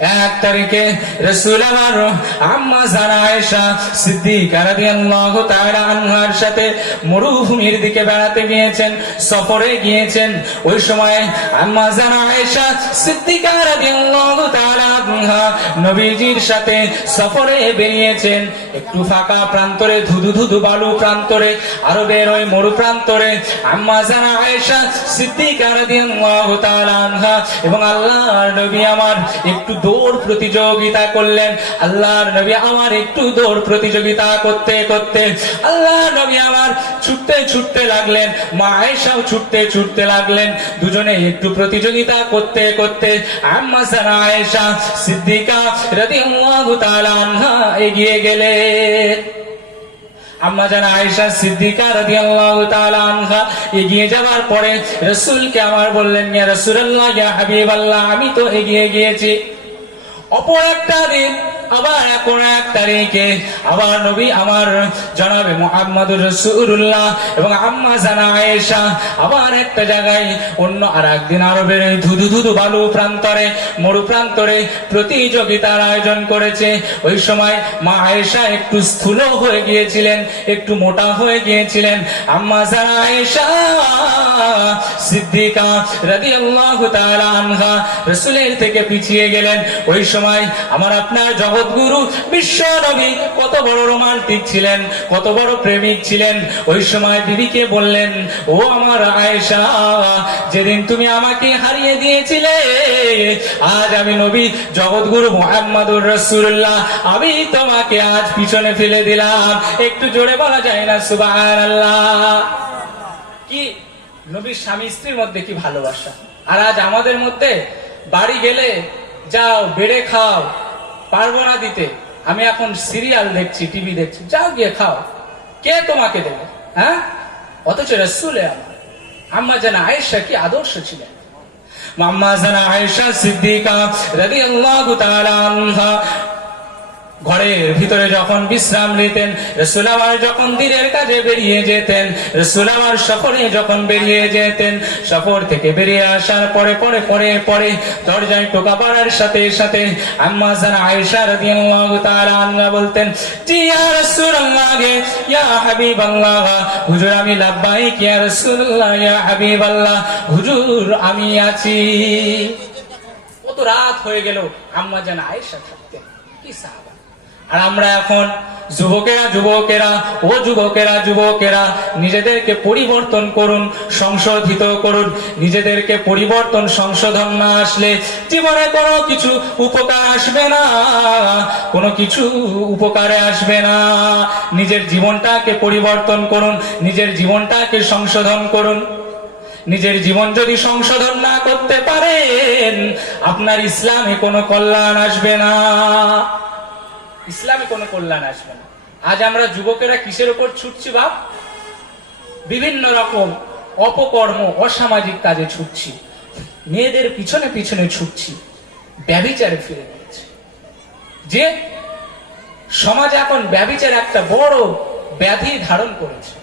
এক তারিখে রাসূল আমার আম্মা জান আয়েশা সিদ্দিকা রাদিয়াল্লাহু তাআলা আনহার সাথে মরুভূমির দিকে বেড়াতে গিয়েছেন, সফরে গিয়েছেন। ওই সময় আম্মা জান আয়েশা সিদ্দিকা রাদিয়াল্লাহু তাআলা আনহা নবীজির সাথে সফরে বেরিয়েছেন। একটু ফাঁকা প্রান্তরে, ধুধু ধুধু বালু প্রান্তরে, আরবের ওই মরু প্রান্তরে আম্মা জান আয়েশা সিদ্দিকা রাদিয়াল্লাহু তাআলা আনহা এবং আল্লাহর নবী আমার একটু দৌড় প্রতিযোগিতা করলেন। আল্লাহর নবী আমার একটু দৌড় প্রতিযোগিতা করতে করতে আল্লাহর নবী আমার ছুটতে ছুটতে লাগলেন, মা আয়েশাও ছুটতে ছুটতে লাগলেন। দুজনে একটু প্রতিযোগিতা করতে করতে আম্মা জান আয়েশা সিদ্দিকা রাদিয়াল্লাহু তাআলা আনহা এগিয়ে গেলেন। আম্মা জান আয়েশা সিদ্দিকা রাদিয়াল্লাহু তাআলা আনহা এগিয়ে যাওয়ার পরে রাসূলকে আমার বললেন, ইয়া রাসূলুল্লাহ, ইয়া হাবিবাল্লাহ, আমি তো এগিয়ে গিয়েছি। অপর একটা দিন আবার কোন এক তারিখে আবার নবী আমার জনাবে মুহাম্মদুর রাসূলুল্লাহ এবং আম্মা জান আয়েশা আবার একটা জায়গায় অন্য আর একদিন আরবের ধুধু ধুধু বালু প্রান্তরে, মরু প্রান্তরে প্রতিযোগিতার আয়োজন করেছে। ওই সময় মা আয়েশা একটু স্থূল হয়ে গিয়েছিলেন, একটু মোটা হয়ে গিয়েছিলেন। আম্মা জান আয়েশা সিদ্দিকা রাদিয়াল্লাহু তাআলা আনহা রাসূলের থেকে পিছিয়ে গেলেন। ওই সময় আমার আপনার জগৎগুরু বিশ্ব নবী কত বড় রোমান্টিক ছিলেন, কত বড় প্রেমিক ছিলেন। ওই সময় বিবিকে বললেন, ও আমার আয়েশা, যেদিন তুমি আমাকে হারিয়ে দিয়েছিলে, আজ আমি নবী জগৎগুরু মুহাম্মদুর রাসূলুল্লাহ, আমি তোমাকে আজ পিছনে ফেলে দিলাম। একটু জোরে বলা যায় না সুবহানাল্লাহ? কি নবীর স্বামী স্ত্রীর মধ্যে কি ভালোবাসা! আর আজ আমাদের মধ্যে বাড়ি গেলে যাও বেড়ে খাও, পারবো না দিতে, আমি এখন সিরিয়াল দেখছি, টিভি দেখছি, যাও গিয়ে খাও, কে তোমাকে দেবে? হ্যাঁ? অথচ রাসূলে আমার আম্মা জান আয়েশা কি আদর্শ ছিলেন। আম্মা জান আয়েশা সিদ্দিকা রাদিয়াল্লাহু তাআলা আনহা ঘরের ভিতরে যখন বিশ্রাম নিতেন, রাসূল আমার যখন দিনের কাজে বেরিয়ে যেতেন, রাসূল আমার সফরে যখন বেরিয়ে যেতেন, সফর থেকে বেরিয়ে আসার পরে পরে পরে পরে দরজায় টোকা পড়ার সাথে সাথে আম্মা জান আয়েশা রাদিয়াল্লাহু তাআলা আনহা বলতেন, জি ইয়া রাসূলুল্লাহ, ইয়া হাবিবাল্লাহ, হুজুর আমি লাব্বাইক, ইয়া রাসূলুল্লাহ, ইয়া হাবিবাল্লাহ, হুজুর আমি আছি। কত রাত হয়ে গেল আম্মা জান আয়েশা থাকতেন। কি সাহাবা! আর আমরা এখন যুবকেরা যুবকেরা নিজেদেরকে পরিবর্তন করুন, সংশোধিত করুন। নিজেদেরকে পরিবর্তন সংশোধন না আসলে জীবনে কোনো কিছু উপকার আসবে না, কোনো কিছু উপকারে আসবে না। নিজের জীবনটাকে পরিবর্তন করুন, নিজের জীবনটাকে সংশোধন করুন। নিজের জীবন যদি সংশোধন না করতে পারেন, আপনার ইসলামে কোনো কল্যাণ আসবে না, ইসলামে কোনো কল্যাণ আসবে না। আজ আমরা যুবকেরা কিসের উপর ছুটছি বাপ? বিভিন্ন রকম অপকর্ম, অসামাজিক কাজে ছুটছি, মেয়েদের পিছনে পিছনে ছুটছি, ব্যভিচারে ফিরে গেছে। যে সমাজ এখন ব্যভিচার একটা বড় ব্যাধি ধারণ করেছে।